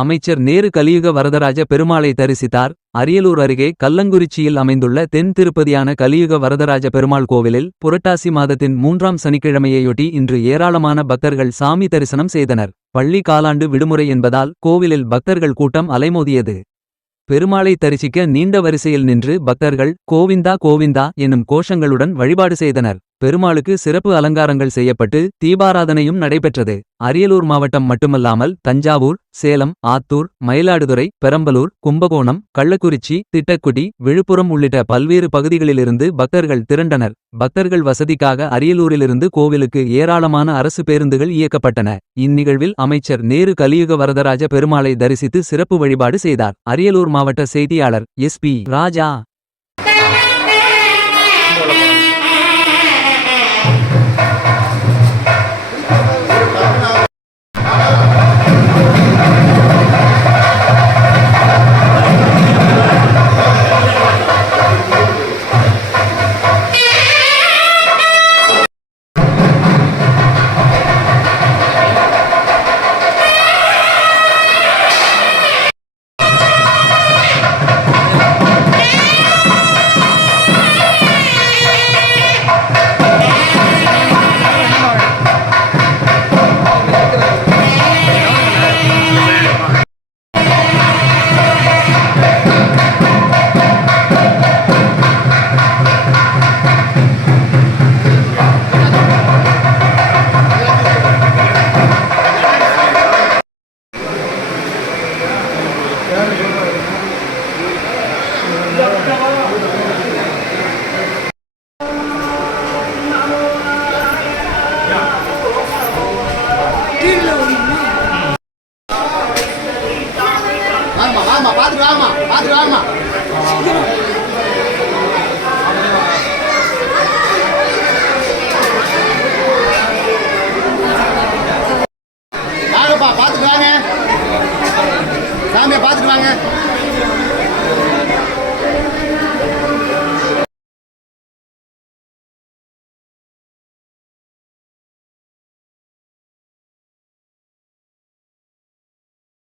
அமைச்சர் நேரு கலியுக வரதராஜ பெருமாளை தரிசித்தார். அரியலூர் அருகே கல்லங்குறிச்சியில் அமைந்துள்ள தென் திருப்பதியான கலியுக வரதராஜ பெருமாள் கோவிலில் புரட்டாசி மாதத்தின் மூன்றாம் சனிக்கிழமையையொட்டி இன்று ஏராளமான பக்தர்கள் சாமி தரிசனம் செய்தனர். பள்ளி காலாண்டு விடுமுறை என்பதால் கோவிலில் பக்தர்கள் கூட்டம் அலைமோதியது. பெருமாளை தரிசிக்க நீண்ட வரிசையில் நின்று பக்தர்கள் கோவிந்தா கோவிந்தா எனும் கோஷங்களுடன் வழிபாடு செய்தனர். பெருமாளுக்கு சிறப்பு அலங்காரங்கள் செய்யப்பட்டு தீபாராதனையும் நடைபெற்றது. அரியலூர் மாவட்டம் மட்டுமல்லாமல் தஞ்சாவூர் சேலம் ஆத்தூர் மயிலாடுதுறை பெரம்பலூர் கும்பகோணம் கள்ளக்குறிச்சி திட்டக்குடி விழுப்புரம் உள்ளிட்ட பல்வேறு பகுதிகளிலிருந்து பக்தர்கள் திரண்டனர். பக்தர்கள் வசதிக்காக அரியலூரிலிருந்து கோவிலுக்கு ஏராளமான அரசு பேருந்துகள் இயக்கப்பட்டன. இந்நிகழ்வில் அமைச்சர் நேரு கலியுக வரதராஜ பெருமாளை தரிசித்து சிறப்பு வழிபாடு செய்தார். அரியலூர் மாவட்ட செய்தியாளர் எஸ் பி ராஜா பாத்துட்டு வாங்க. சாமியை பாத்துட்டு வாங்க.